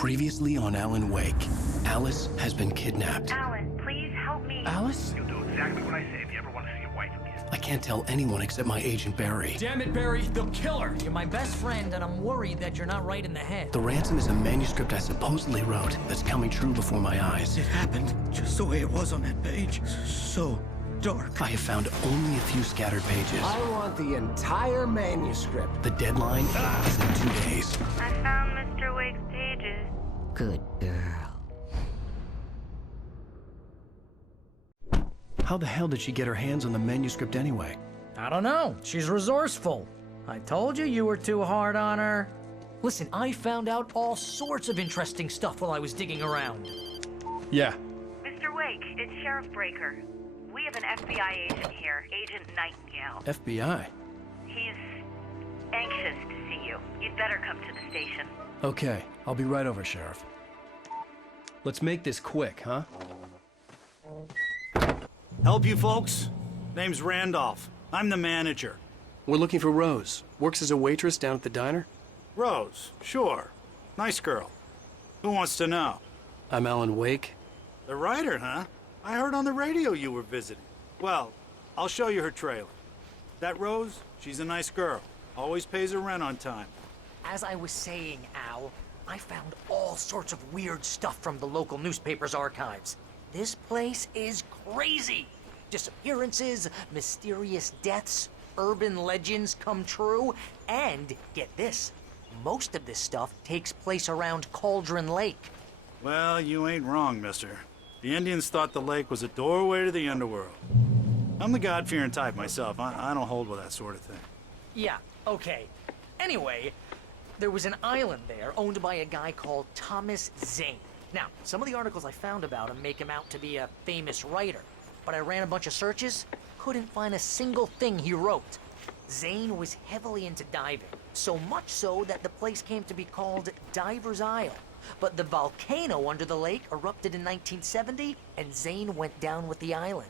Previously on Alan Wake, Alice has been kidnapped. Alan, please help me. Alice? You'll do exactly what I say if you ever want to see your wife again. I can't tell anyone except my agent Barry. Damn it, Barry, they'll kill her! You're my best friend, and I'm worried that you're not right in the head. The ransom is a manuscript I supposedly wrote that's coming true before my eyes. It happened just the way it was on that page. So dark. I have found only a few scattered pages. I want the entire manuscript. The deadline is in 2 days. I found Mr. Wake's pages. Good girl. How the hell did she get her hands on the manuscript anyway? I don't know. She's resourceful. I told you you were too hard on her. Listen, I found out all sorts of interesting stuff while I was digging around. Yeah. Mr. Wake, it's Sheriff Breaker. We have an FBI agent here, Agent Nightingale. FBI? He's anxious to see you. You'd better come to the station. Okay, I'll be right over, Sheriff. Let's make this quick, huh? Help you folks? Name's Randolph. I'm the manager. We're looking for Rose. Works as a waitress down at the diner. Rose, sure. Nice girl. Who wants to know? I'm Alan Wake. The writer, huh? I heard on the radio you were visiting. Well, I'll show you her trailer. That Rose, she's a nice girl. Always pays her rent on time. As I was saying, Al, I found all sorts of weird stuff from the local newspaper's archives. This place is crazy. Disappearances, mysterious deaths, urban legends come true, and get this, most of this stuff takes place around Cauldron Lake. Well, you ain't wrong, mister. The Indians thought the lake was a doorway to the underworld. I'm the God-fearing type myself. I don't hold with that sort of thing. Yeah, okay. Anyway, there was an island there owned by a guy called Thomas Zane. Now, some of the articles I found about him make him out to be a famous writer, but I ran a bunch of searches, couldn't find a single thing he wrote. Zane was heavily into diving, so much so that the place came to be called Diver's Isle. But the volcano under the lake erupted in 1970, and Zane went down with the island.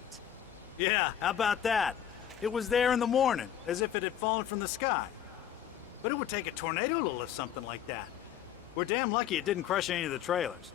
Yeah, how about that? It was there in the morning, as if it had fallen from the sky. But it would take a tornado to lift something like that. We're damn lucky it didn't crush any of the trailers.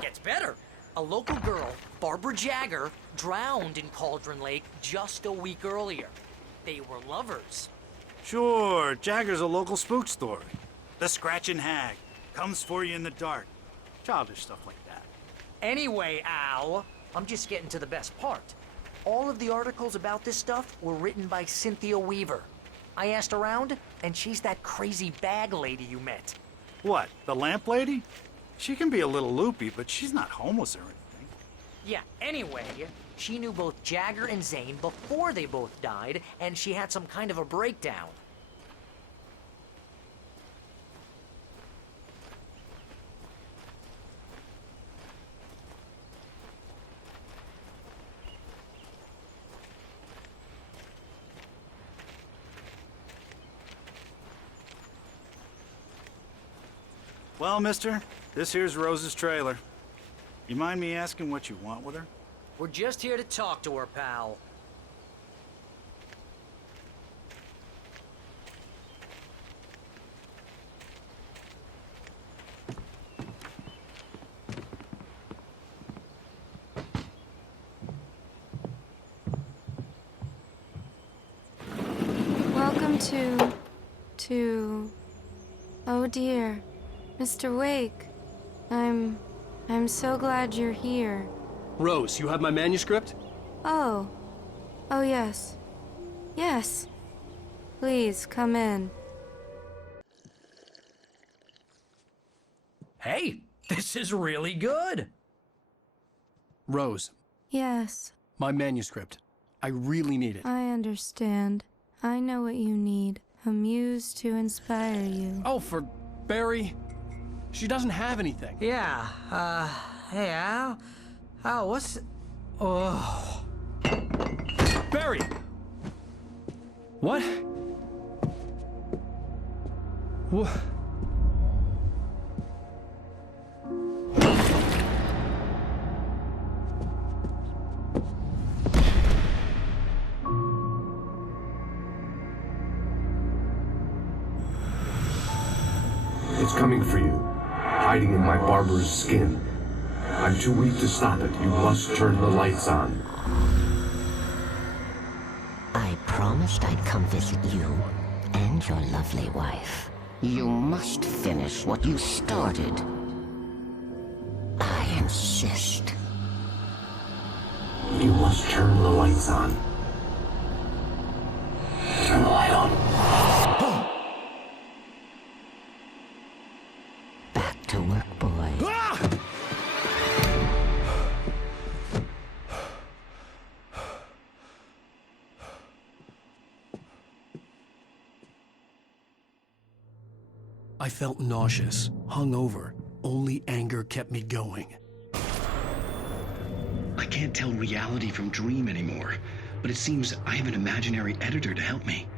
Gets better. A local girl, Barbara Jagger, drowned in Cauldron Lake just a week earlier. They were lovers. Sure, Jagger's a local spook story. The Scratching Hag comes for you in the dark. Childish stuff like that. Anyway, Al, I'm just getting to the best part. All of the articles about this stuff were written by Cynthia Weaver. I asked around, and she's that crazy bag lady you met. What, the lamp lady? She can be a little loopy, but she's not homeless or anything. Yeah, anyway, she knew both Jagger and Zane before they both died, and she had some kind of a breakdown. Well, mister, this here's Rose's trailer. You mind me asking what you want with her? We're just here to talk to her, pal. Welcome to... Oh dear, Mr. Wake. I'm so glad you're here. Rose, you have my manuscript? Oh. Oh yes. Yes. Please, come in. Hey, this is really good. Rose, Yes, my manuscript. I really need it. I understand. I know what you need. A muse to inspire you. Oh, for Barry? She doesn't have anything. Yeah, hey, Al. How? What's... Oh... Barry! What? What? It's coming for you, hiding in my barber's skin. I'm too weak to stop it. You must turn the lights on. I promised I'd come visit you and your lovely wife. You must finish what you started. I insist. You must turn the lights on. Turn the light on. Back to work, boy. I felt nauseous, hungover. Only anger kept me going. I can't tell reality from dream anymore, but it seems I have an imaginary editor to help me.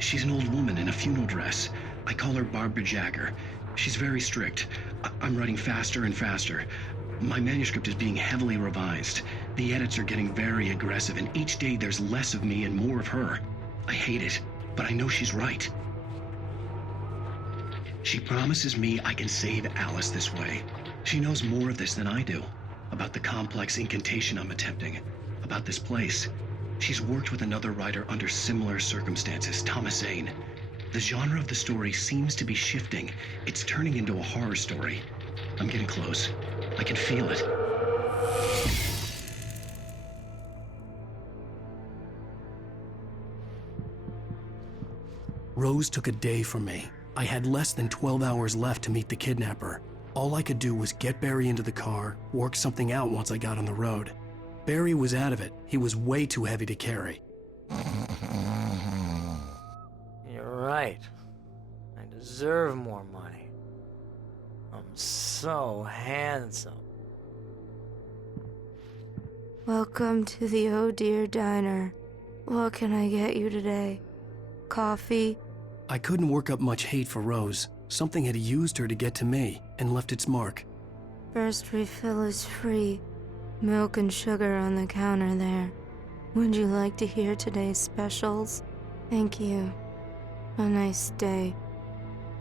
She's an old woman in a funeral dress. I call her Barbara Jagger. She's very strict. I'm writing faster and faster. My manuscript is being heavily revised. The edits are getting very aggressive, and each day there's less of me and more of her. I hate it, but I know she's right. She promises me I can save Alice this way. She knows more of this than I do. About the complex incantation I'm attempting. About this place. She's worked with another writer under similar circumstances, Thomas Zane. The genre of the story seems to be shifting. It's turning into a horror story. I'm getting close. I can feel it. Rose took a day from me. I had less than 12 hours left to meet the kidnapper. All I could do was get Barry into the car, work something out once I got on the road. Barry was out of it. He was way too heavy to carry. You're right. I deserve more money. I'm so handsome. Welcome to the Oh Dear Diner. What can I get you today? Coffee? I couldn't work up much hate for Rose. Something had used her to get to me and left its mark. First refill is free. Milk and sugar on the counter there. Would you like to hear today's specials? Thank you. A nice day.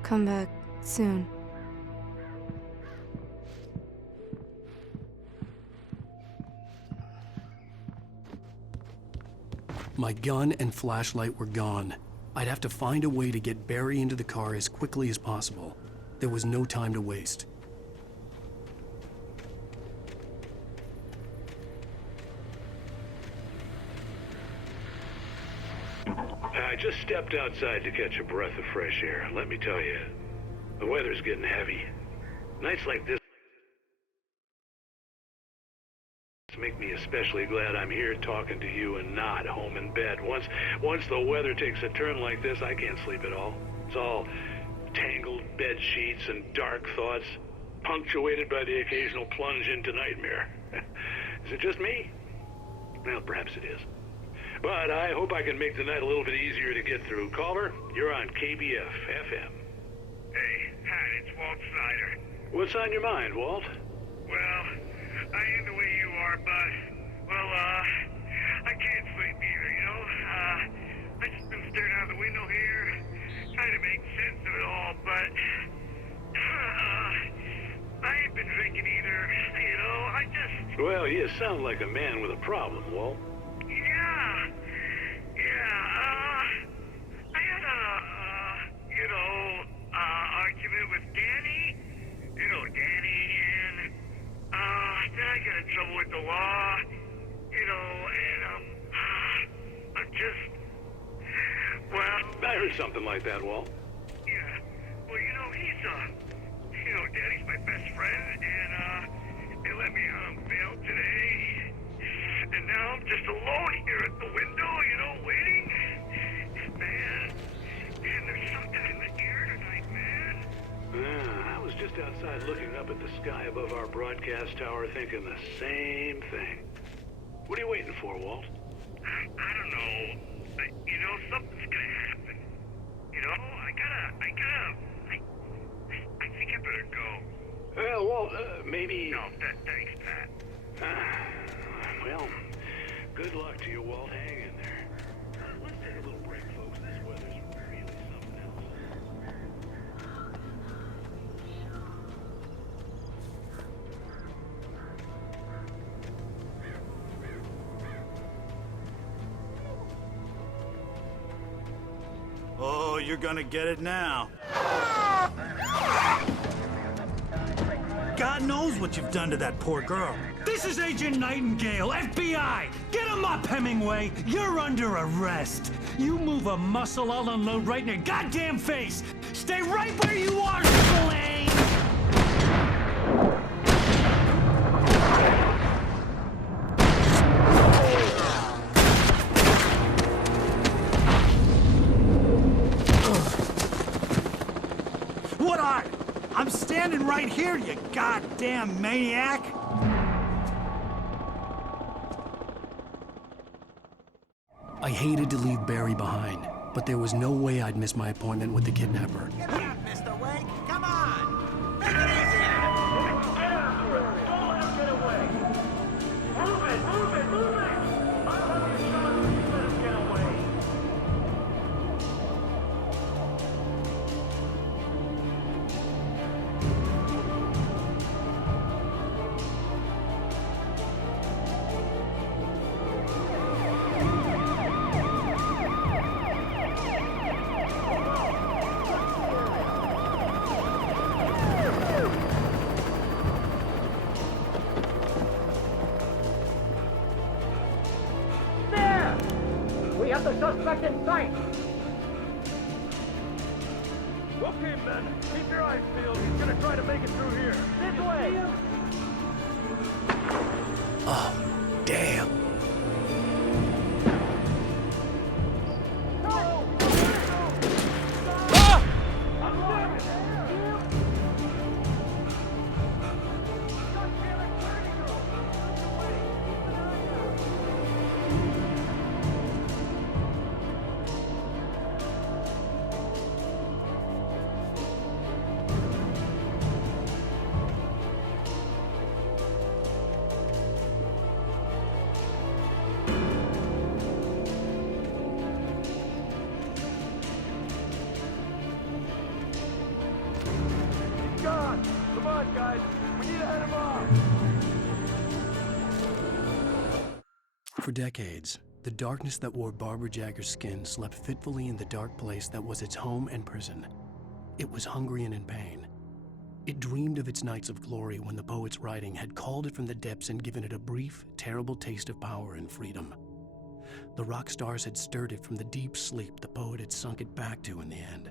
Come back soon. My gun and flashlight were gone. I'd have to find a way to get Barry into the car as quickly as possible. There was no time to waste. I just stepped outside to catch a breath of fresh air. Let me tell you, the weather's getting heavy. Nights like this make me especially glad I'm here talking to you and not home in bed. Once the weather takes a turn like this, I can't sleep at all. It's all tangled bed sheets and dark thoughts, punctuated by the occasional plunge into nightmare. Is it just me? Well, perhaps it is. But I hope I can make the night a little bit easier to get through. Caller, you're on KBF FM. Hey, Pat, it's Walt Snyder. What's on your mind, Walt? Well, I am the way you are, but, well, I can't sleep either, you know? I just been staring out the window here, trying to make sense of it all, but, I ain't been drinking either, you know? I just... Well, you sound like a man with a problem, Walt. I had argument with Danny, Danny, and, then I got in trouble with the law, and, I'm just, well... I heard something like that, Walt. Yeah, well, he's, Danny's my best friend, and, they let me out on bail today, and now I'm just alone here at the window, waiting. Man, there's something in the air tonight, man. I was just just outside looking up at the sky above our broadcast tower thinking the same thing. What are you waiting for, Walt? I don't know. You know, something's gonna happen. You know, I think I better go. Well, Walt, maybe... No, thanks, Pat. Well, good luck to you, Walt. Hang in there. Let's take a little break, folks. This weather's really something else. Oh, you're gonna get it now. God knows what you've done to that poor girl. This is Agent Nightingale, FBI! Get him up, Hemingway! You're under arrest! You move a muscle, I'll unload right in your goddamn face! Stay right where you are, Spillane! What are you? I'm standing right here, you goddamn maniac! I hated to leave Barry behind, but there was no way I'd miss my appointment with the kidnapper. Get up, Mr. Wake. Come on. Make it easy. Get after it! Don't let him get away! Move it! Move it! Move it! I'll have the shot if you let him get away! Suspect in sight! Okay, men. Keep your eyes peeled. He's gonna try to make it through here. This way! Oh, damn. Come on, guys. We need to head him off. For decades, the darkness that wore Barbara Jagger's skin slept fitfully in the dark place that was its home and prison. It was hungry and in pain. It dreamed of its nights of glory when the poet's writing had called it from the depths and given it a brief, terrible taste of power and freedom. The rock stars had stirred it from the deep sleep the poet had sunk it back to in the end.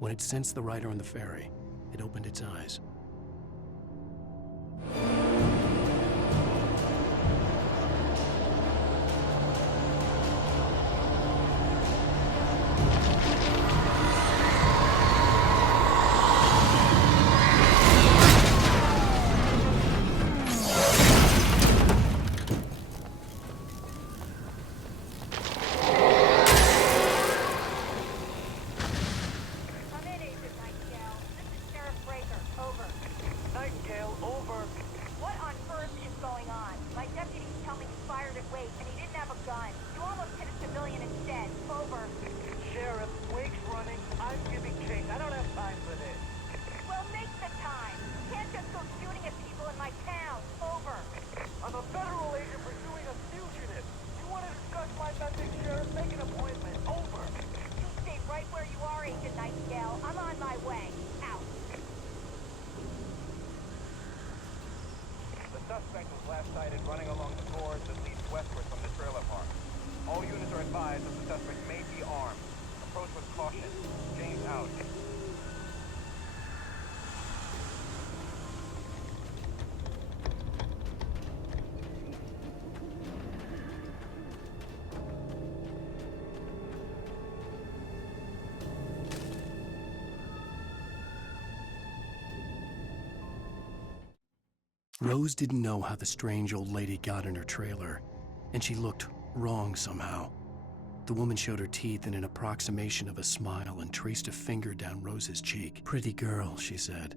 When it sensed the writer on the ferry, it opened its eyes. Rose didn't know how the strange old lady got in her trailer, and she looked wrong somehow. The woman showed her teeth in an approximation of a smile and traced a finger down Rose's cheek. "Pretty girl," she said.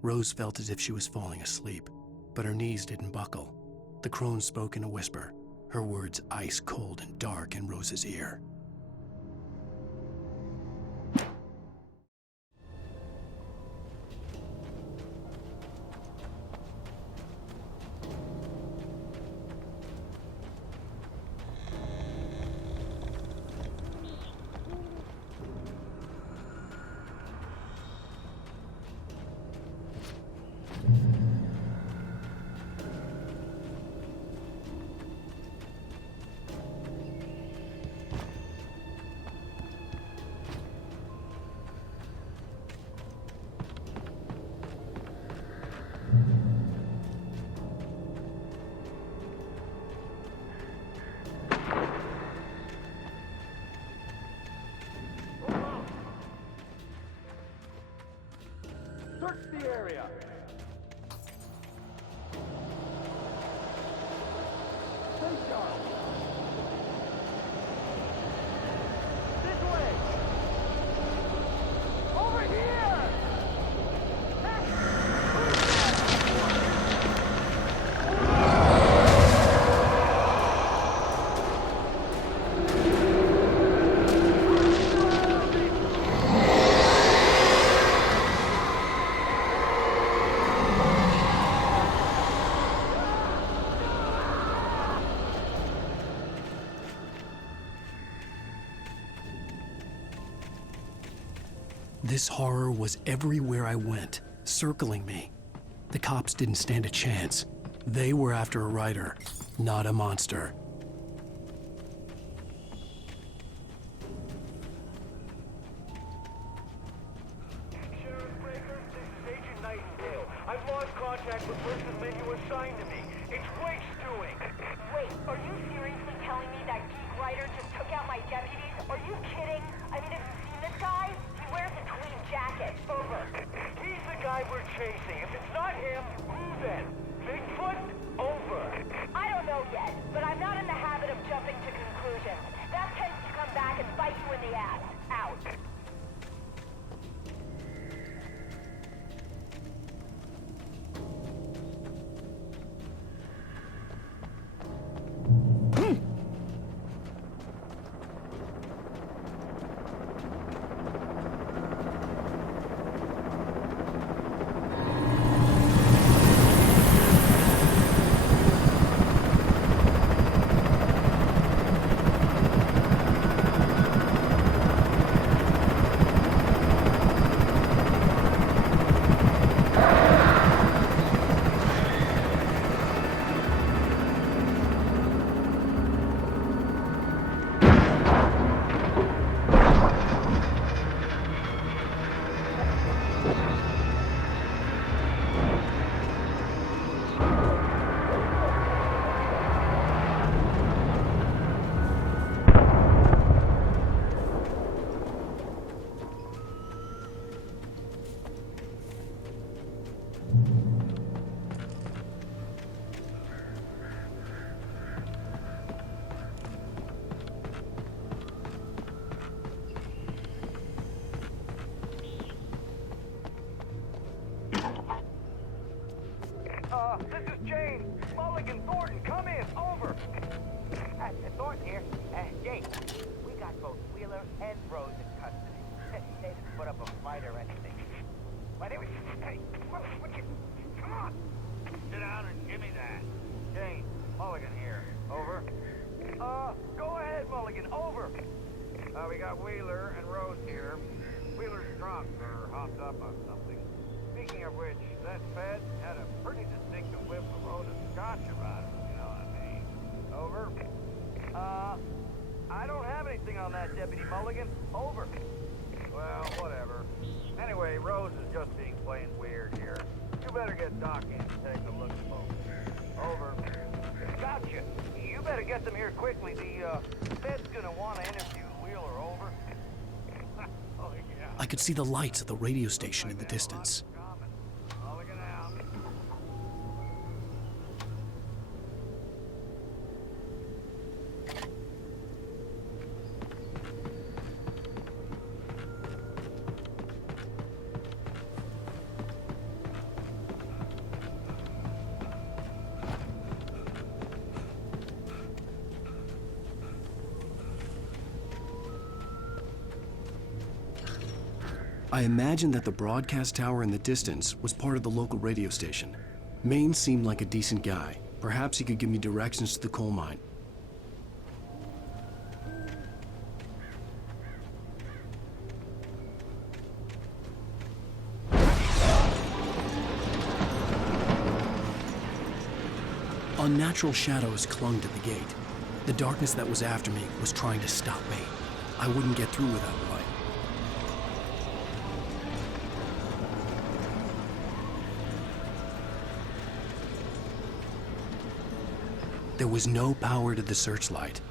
Rose felt as if she was falling asleep, but her knees didn't buckle. The crone spoke in a whisper, her words ice cold and dark in Rose's ear. Search the area! Stay sharp! This way! Over here! This horror was everywhere I went, circling me. The cops didn't stand a chance. They were after a writer, not a monster. Sheriff Breaker, this is Agent Nightingale. I've lost contact with person men you assigned to me. It's Wake's doing. Wait, are you seriously telling me that geek writer just took out my deputies? Are you kidding? I mean, have you seen this guy? He wears a tweed jacket. Over. He's the guy we're chasing. If it's not him, who then? Bigfoot? Over. I don't know yet, but I'm not in the habit of jumping to conclusions. That tends to come back and bite you in the ass. Out. This is James. Mulligan, Thornton, come in. Over. Thornton here. Jake, we got both Wheeler and Rose in custody. They didn't put up a fight or anything. Why, they were... Hey, what you... Come on. Sit down and give me that. James, Mulligan here. Over. Go ahead, Mulligan. Over. We got Wheeler and Rose here. Wheeler's drunk or hopped up on something. Speaking of which, that Fed had a pretty distinctive whiff of Rhoda Scotch about it, you know what I mean. Over. I don't have anything on that, Deputy Mulligan. Over. Well, whatever. Anyway, Rose is just being plain weird here. You better get Doc in to take a look at both. Over. Gotcha. You better get them here quickly. The Fed's gonna want to interview Wheeler. Over. Oh, yeah. I could see the lights of the radio station in the distance. I imagined that the broadcast tower in the distance was part of the local radio station. Maine seemed like a decent guy. Perhaps he could give me directions to the coal mine. Unnatural shadows clung to the gate. The darkness that was after me was trying to stop me. I wouldn't get through without light. There was no power to the searchlight.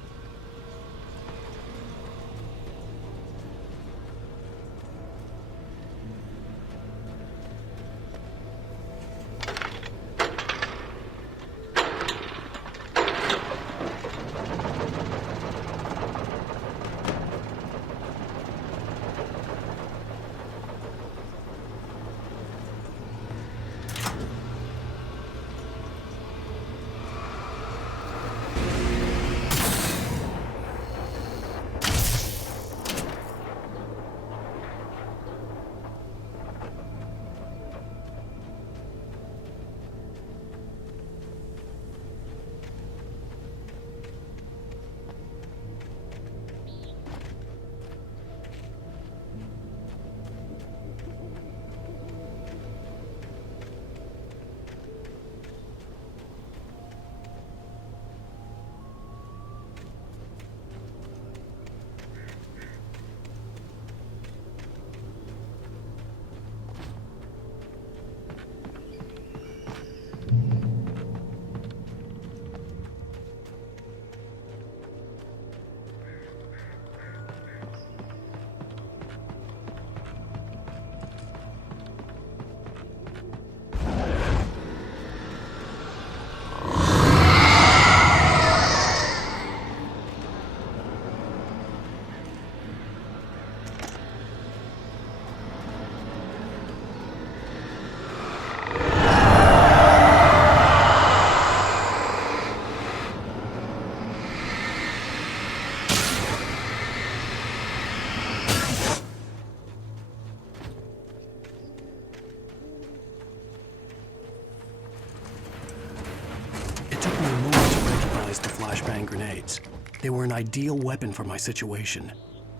The flashbang grenades. They were an ideal weapon for my situation.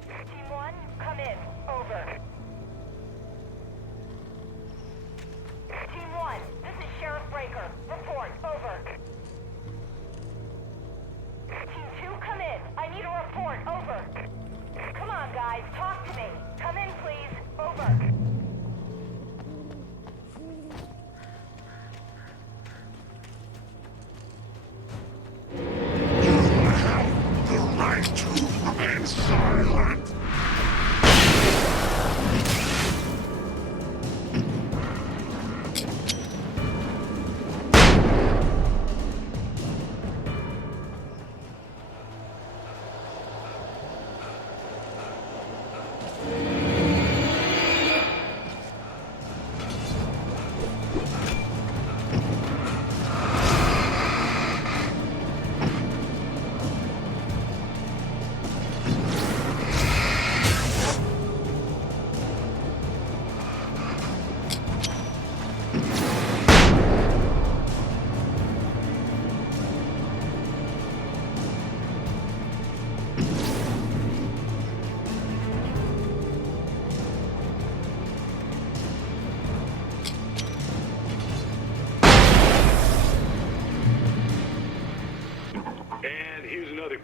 Team 1, come in. Over. Team 1, this is Sheriff Breaker. Report. Over. Team 2, come in. I need a report. Over. Come on, guys. Talk to me. Come in, please. Over.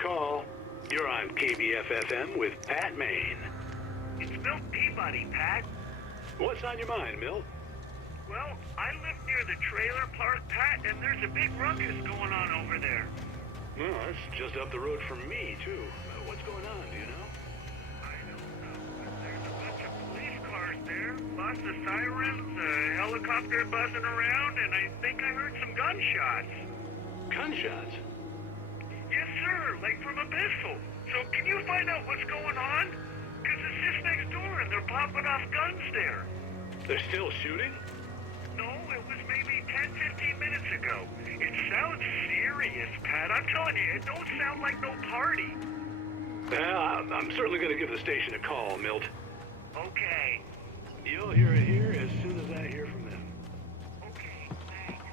Call. You're on KBFFM with Pat Maine. It's Milt Peabody, Pat. What's on your mind, Milt? Well, I live near the trailer park, Pat, and there's a big ruckus going on over there. Well, that's just up the road from me, too. What's going on, do you know? I don't know, but there's a bunch of police cars there, lots of sirens, a helicopter buzzing around, and I think I heard some gunshots. Gunshots? Yes, sir, like from a pistol. So can you find out what's going on? Because it's just next door and they're popping off guns there. They're still shooting? No, it was maybe 10, 15 minutes ago. It sounds serious, Pat. I'm telling you, it don't sound like no party. I'm certainly going to give the station a call, Milt. Okay. You'll hear it here as soon as I hear from them. Okay, thanks.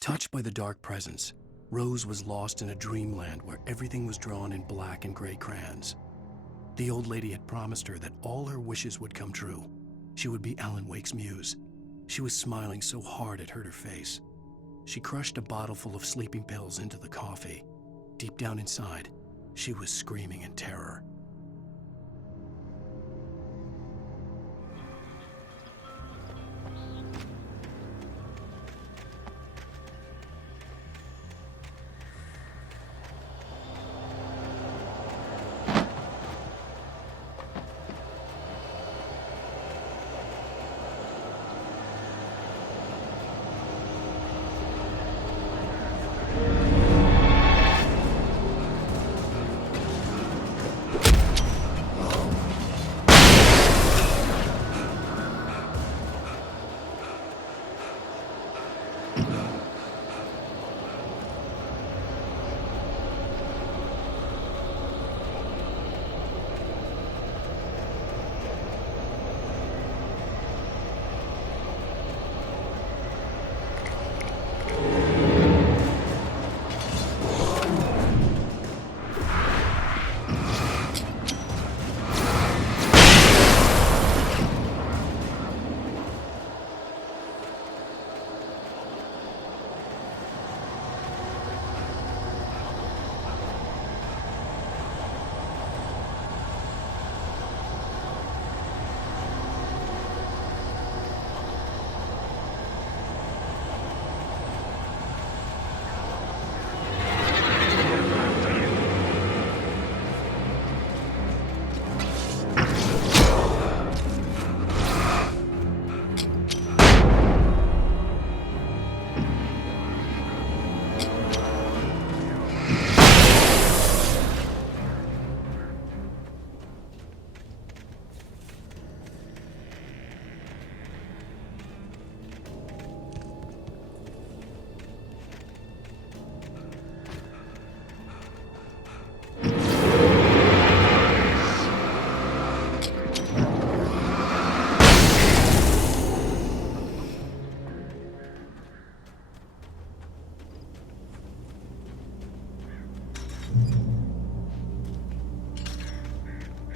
Touched by the dark presence, Rose was lost in a dreamland where everything was drawn in black and gray crayons. The old lady had promised her that all her wishes would come true. She would be Alan Wake's muse. She was smiling so hard it hurt her face. She crushed a bottle full of sleeping pills into the coffee. Deep down inside, she was screaming in terror.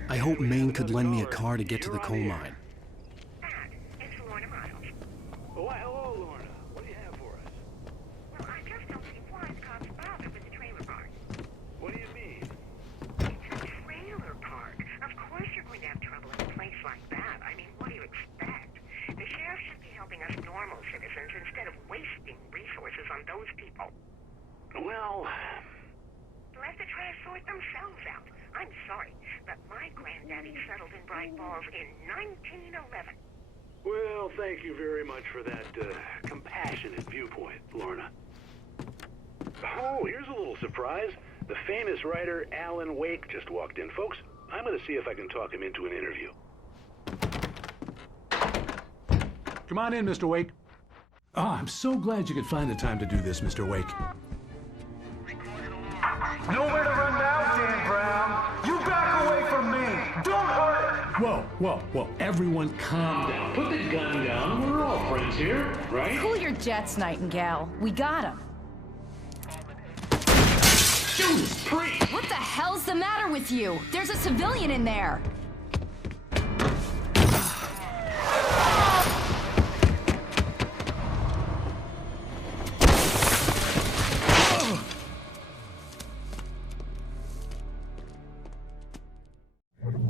I hope Maine could lend me a car to get to the coal mine. Dad, it's Lorna Miles. Oh, why, hello, Lorna. What do you have for us? Well, I just don't see why the cops bothered with the trailer park. What do you mean? It's a trailer park. Of course you're going to have trouble in a place like that. I mean, what do you expect? The sheriff should be helping us normal citizens instead of wasting resources on those people. Well, Let the trash sort themselves out. I'm sorry, but my granddaddy settled in Bright Falls in 1911. well, thank you very much for that compassionate viewpoint, Lorna. Oh, here's a little surprise. The famous writer Alan Wake just walked in. Folks, I'm going to see if I can talk him into an interview. Come on in, Mr. Wake. Oh, I'm so glad you could find the time to do this, Mr. Wake. Nowhere to run now, Dan Brown. You back away from me. Don't hurt. Whoa. Everyone calm down. Put the gun down. We're all friends here, right? Cool your jets, Nightingale. We got him. Judas Priest! What the hell's the matter with you? There's a civilian in there.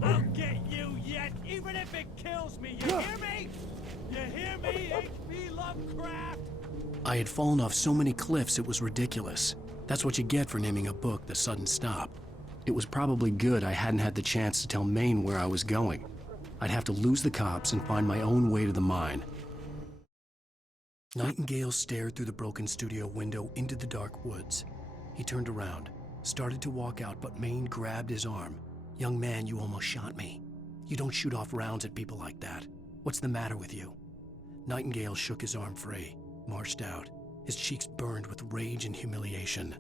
I'll get you yet, even if it kills me. You hear me? You hear me, H.P. Lovecraft? I had fallen off so many cliffs it was ridiculous. That's what you get for naming a book The Sudden Stop. It was probably good I hadn't had the chance to tell Maine where I was going. I'd have to lose the cops and find my own way to the mine. Nightingale stared through the broken studio window into the dark woods. He turned around, started to walk out, but Maine grabbed his arm. "Young man, you almost shot me. You don't shoot off rounds at people like that. What's the matter with you?" Nightingale shook his arm free, marched out. His cheeks burned with rage and humiliation.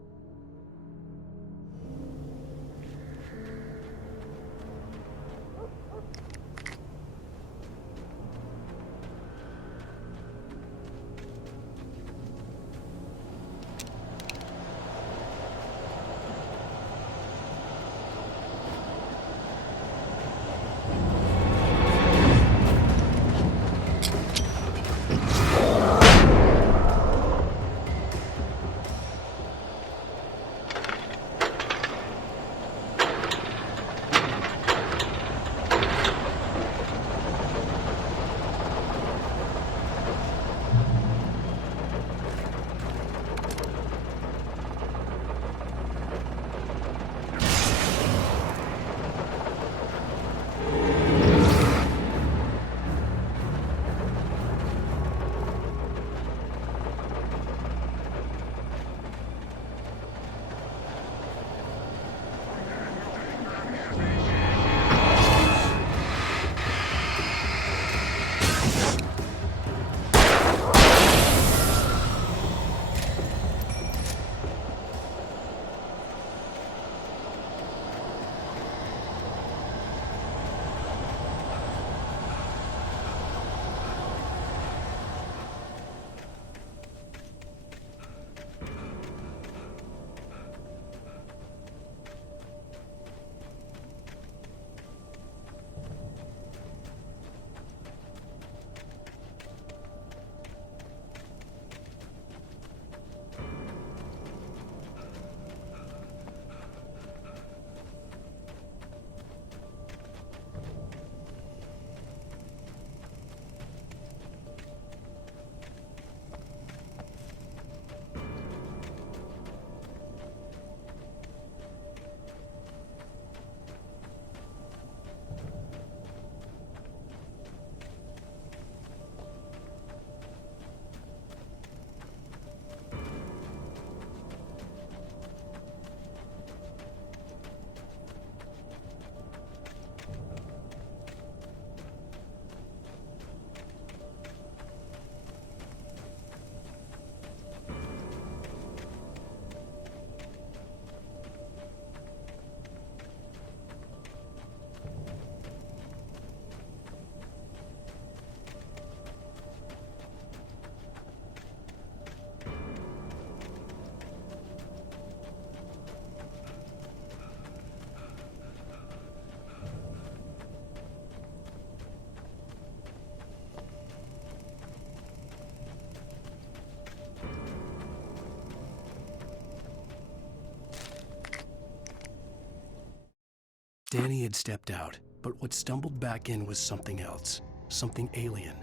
Danny had stepped out, but what stumbled back in was something else. Something alien.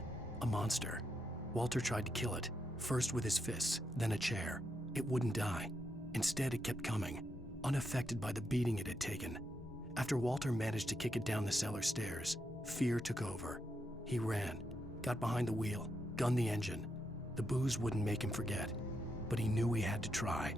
A monster. Walter tried to kill it, first with his fists, then a chair. It wouldn't die. Instead, it kept coming, unaffected by the beating it had taken. After Walter managed to kick it down the cellar stairs, fear took over. He ran, got behind the wheel, gunned the engine. The booze wouldn't make him forget, but he knew he had to try.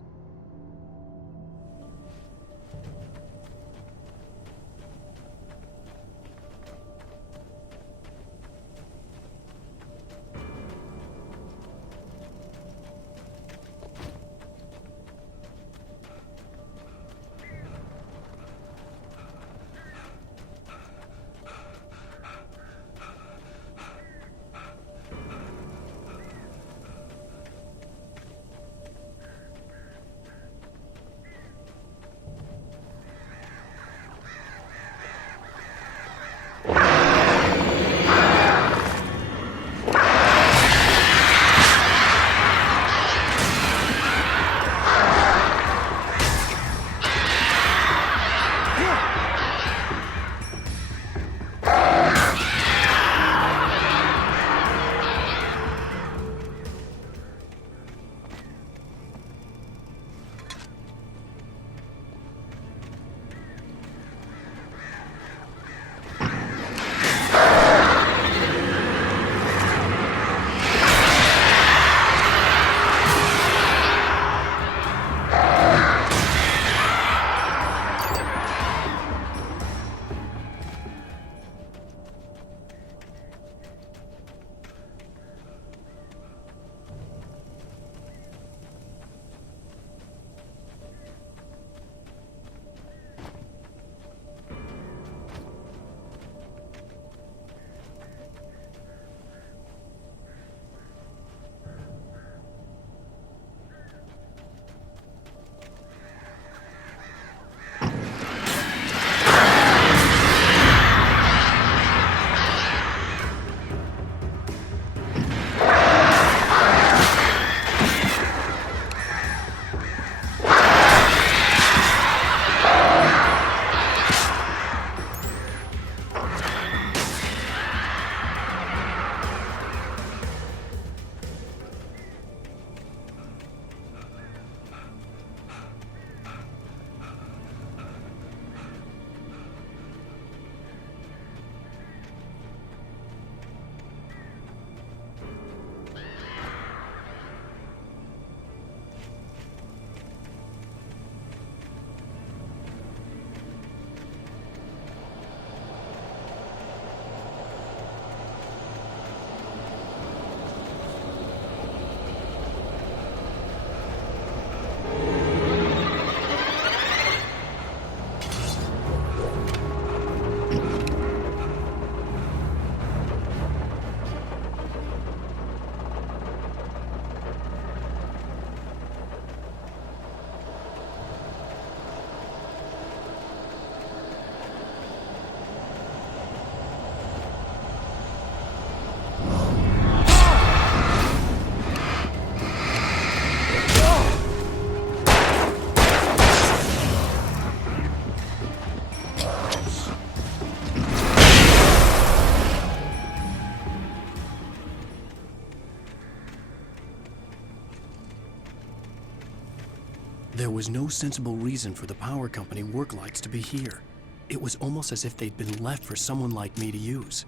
There was no sensible reason for the power company work lights to be here. It was almost as if they'd been left for someone like me to use.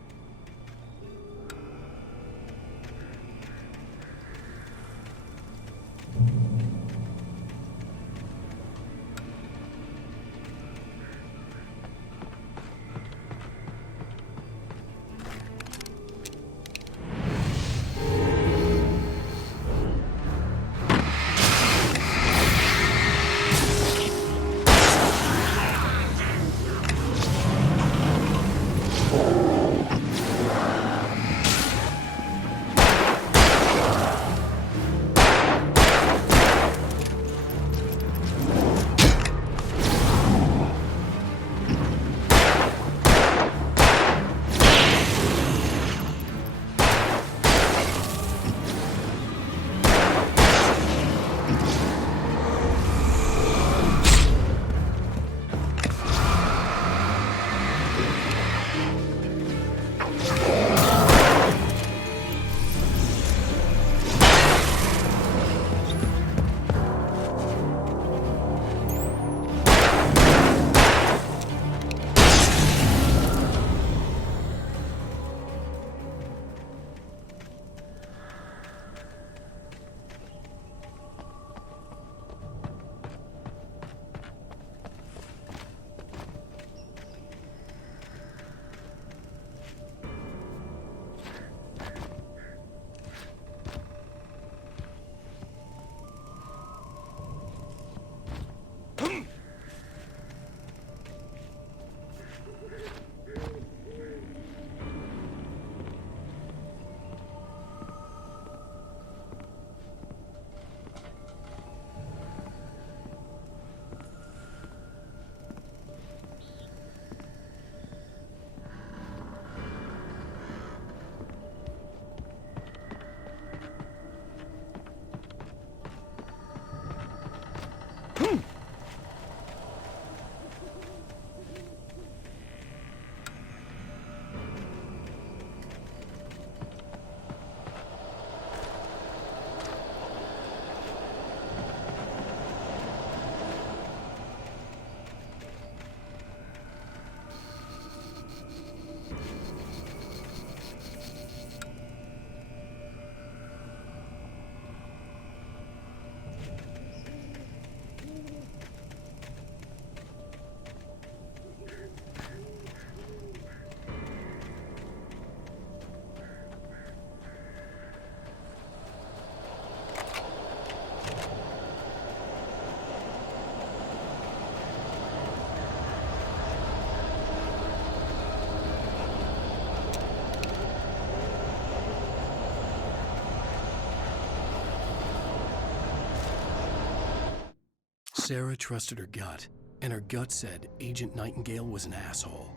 Sarah trusted her gut, and her gut said Agent Nightingale was an asshole.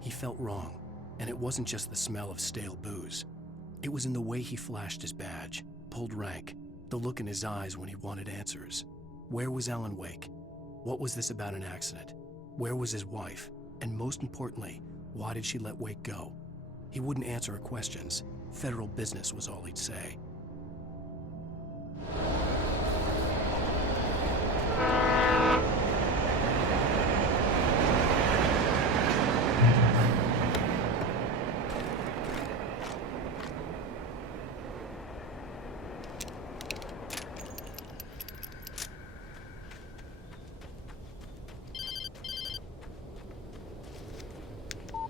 He felt wrong, and it wasn't just the smell of stale booze. It was in the way he flashed his badge, pulled rank, the look in his eyes when he wanted answers. Where was Alan Wake? What was this about an accident? Where was his wife? And most importantly, why did she let Wake go? He wouldn't answer her questions. Federal business was all he'd say.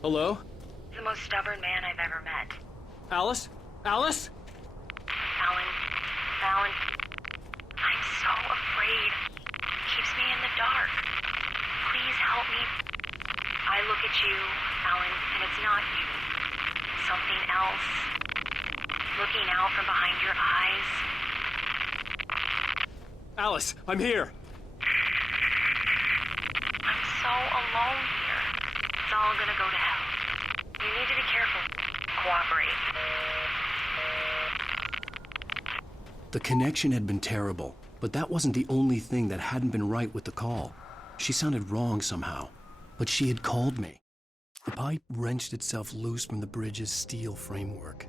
Hello? The most stubborn man I've ever met. Alice? Alice? Alan, I'm so afraid. It keeps me in the dark. Please help me. I look at you, Alan, and it's not you. Something else. Looking out from behind your eyes. Alice, I'm here. I'm so alone here. It's all gonna go to hell. You need to be careful. Cooperate. The connection had been terrible, but that wasn't the only thing that hadn't been right with the call. She sounded wrong somehow, but she had called me. The pipe wrenched itself loose from the bridge's steel framework.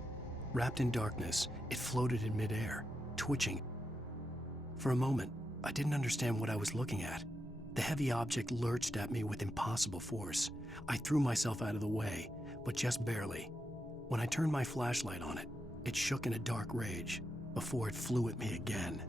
Wrapped in darkness, it floated in midair, twitching. For a moment, I didn't understand what I was looking at. The heavy object lurched at me with impossible force. I threw myself out of the way, but just barely. When I turned my flashlight on it, it shook in a dark rage before it flew at me again.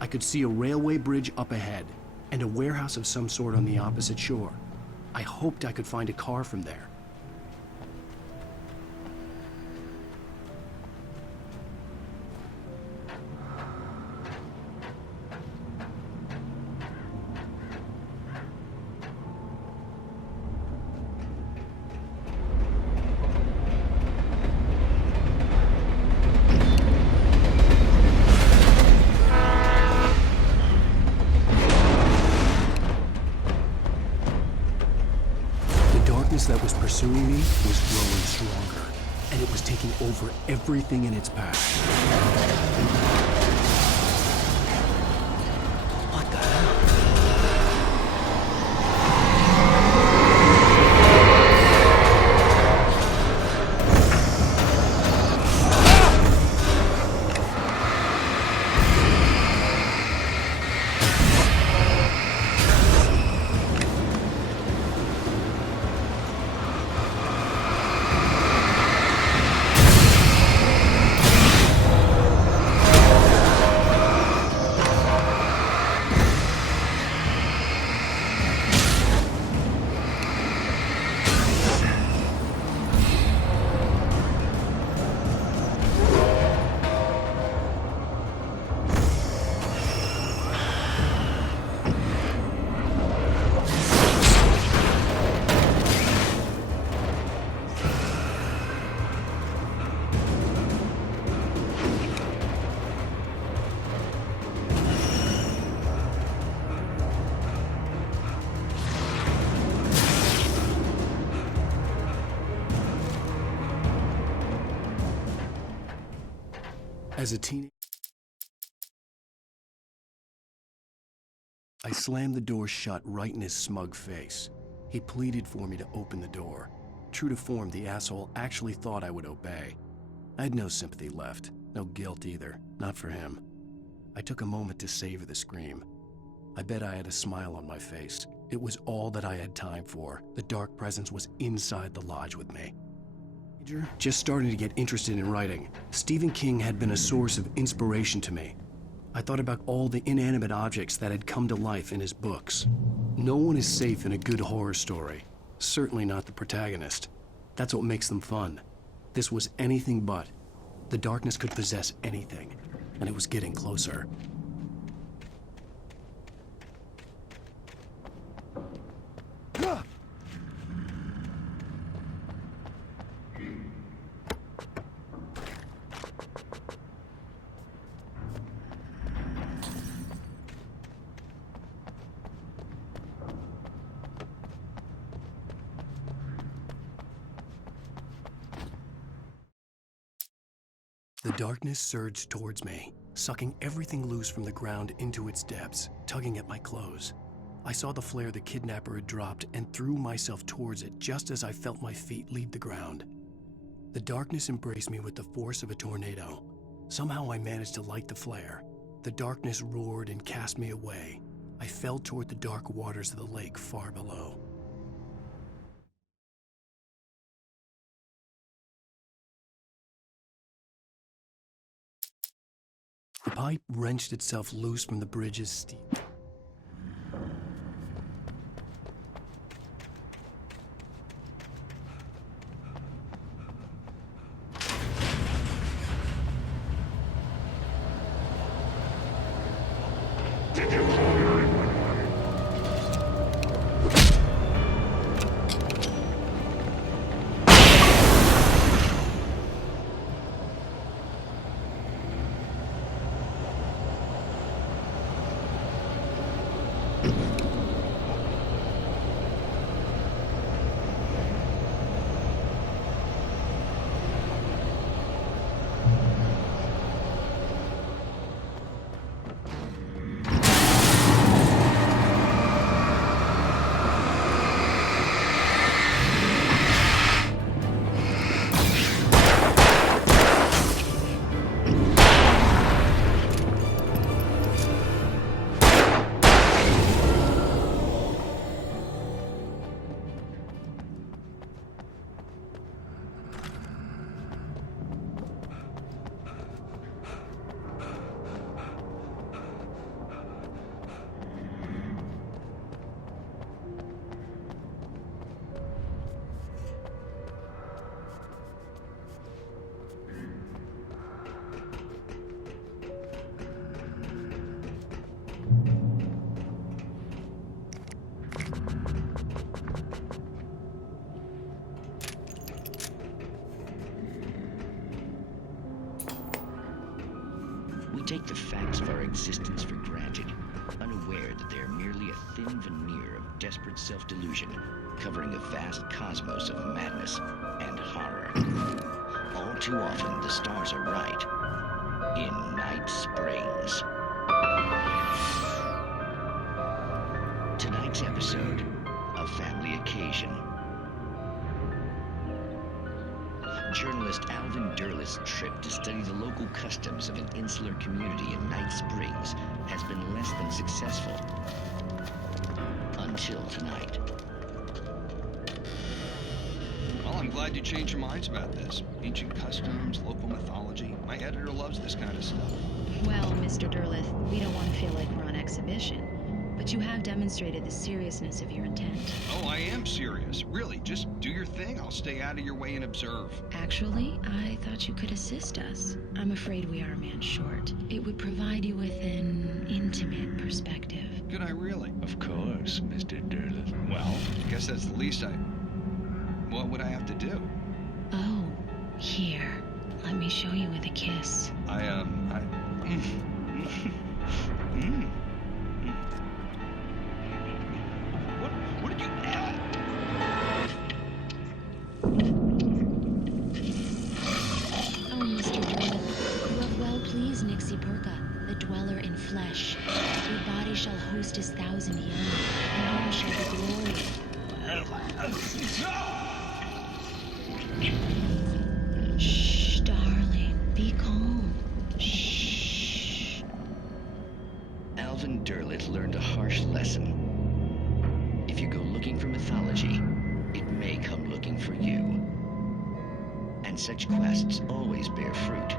I could see a railway bridge up ahead and a warehouse of some sort on the opposite shore. I hoped I could find a car from there. That was pursuing me was growing stronger, and it was taking over everything in its path. What the hell? As a teenager, I slammed the door shut right in his smug face. He pleaded for me to open the door. True to form, the asshole actually thought I would obey. I had no sympathy left, no guilt either, not for him. I took a moment to savor the scream. I bet I had a smile on my face. It was all that I had time for. The dark presence was inside the lodge with me. Just starting to get interested in writing, Stephen King had been a source of inspiration to me. I thought about all the inanimate objects that had come to life in his books. No one is safe in a good horror story. Certainly not the protagonist. That's what makes them fun. This was anything but. The darkness could possess anything, and it was getting closer. The darkness surged towards me, sucking everything loose from the ground into its depths, tugging at my clothes. I saw the flare the kidnapper had dropped and threw myself towards it just as I felt my feet leave the ground. The darkness embraced me with the force of a tornado. Somehow I managed to light the flare. The darkness roared and cast me away. I fell toward the dark waters of the lake far below. The pipe wrenched itself loose from the bridge's steep. We take the facts of our existence for granted, unaware that they are merely a thin veneer of desperate self-delusion, covering a vast cosmos of madness and horror. All too often, the stars are right. In Night Springs. Tonight's episode, A Family Occasion. Journalist Alvin Derleth's trip to study the local customs of an insular community in Night Springs has been less than successful. Until tonight. Well, I'm glad you changed your minds about this. Ancient customs, local mythology. My editor loves this kind of stuff. Well, Mr. Derleth, we don't want to feel like we're on exhibition. But you have demonstrated the seriousness of your intent. Oh, I am serious. Really, just do your thing. I'll stay out of your way and observe. Actually, I thought you could assist us. I'm afraid we are a man short. It would provide you with an intimate perspective. Could I really? Of course, Mr. Derleth. Well, I guess that's the least What would I have to do? Oh, here. Let me show you with a kiss. What did you... Oh, Mr. Derleth, you have well pleased Nixie Perka, the dweller in flesh. Your body shall host his 1,000 young, and all shall be glory. Shh, darling, be calm. Shh. Alvin Derleth learned a harsh lesson. If you go looking for mythology, it may come looking for you. And such quests always bear fruit.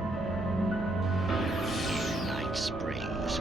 In Night Springs.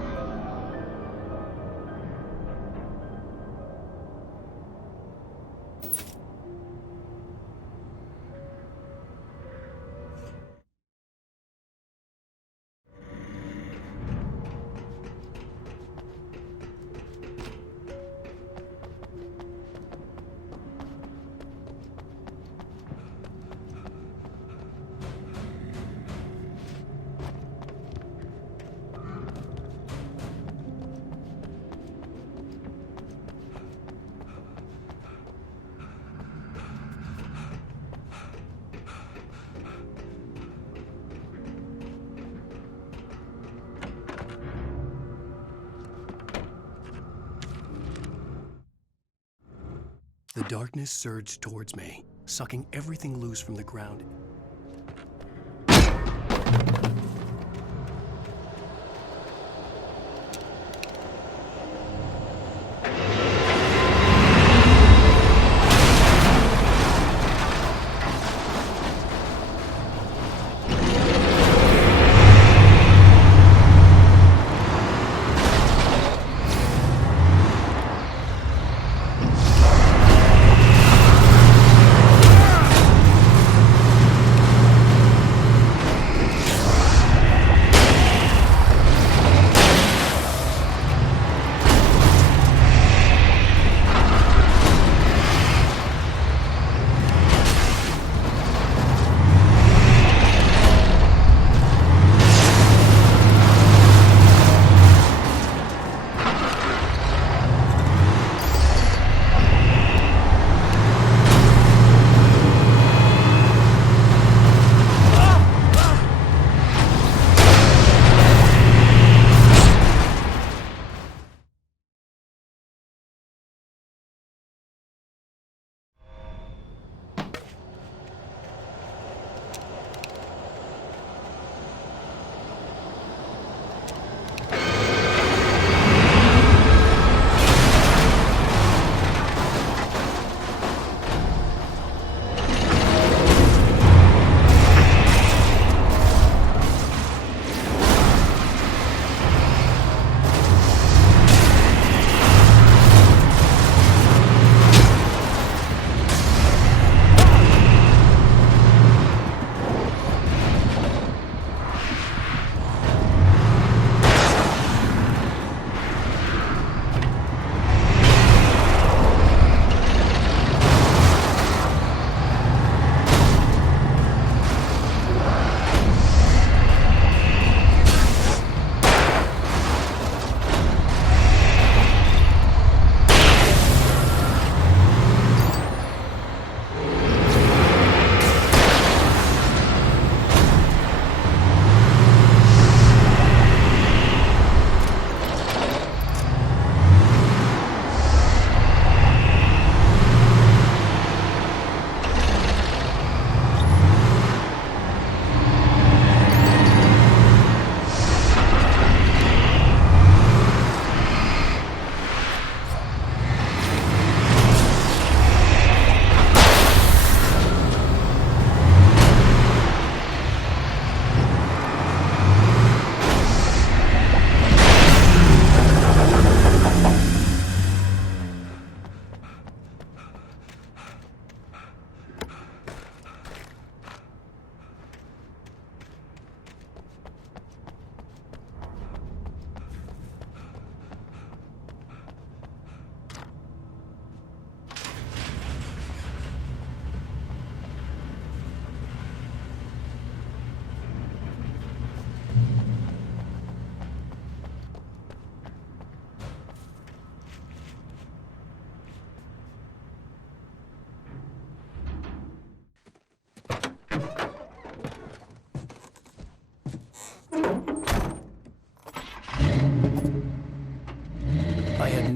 The darkness surged towards me, sucking everything loose from the ground.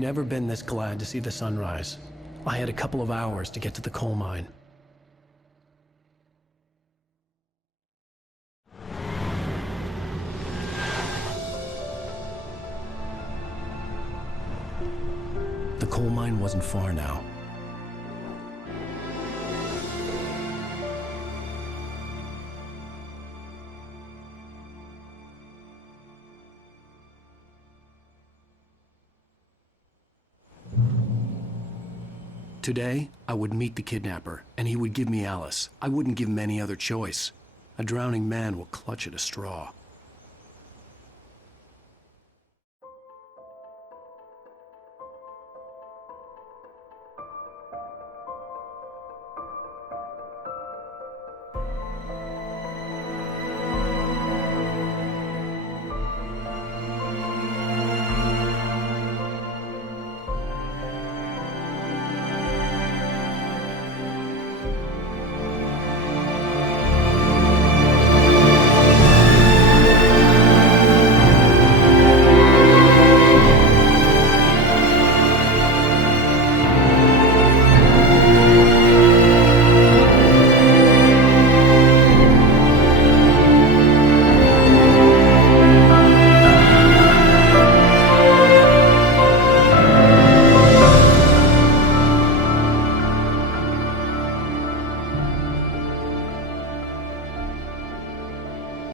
never been this glad to see the sunrise. I had a couple of hours to get to the coal mine. The coal mine wasn't far now. Today, I would meet the kidnapper, and he would give me Alice. I wouldn't give him any other choice. A drowning man will clutch at a straw.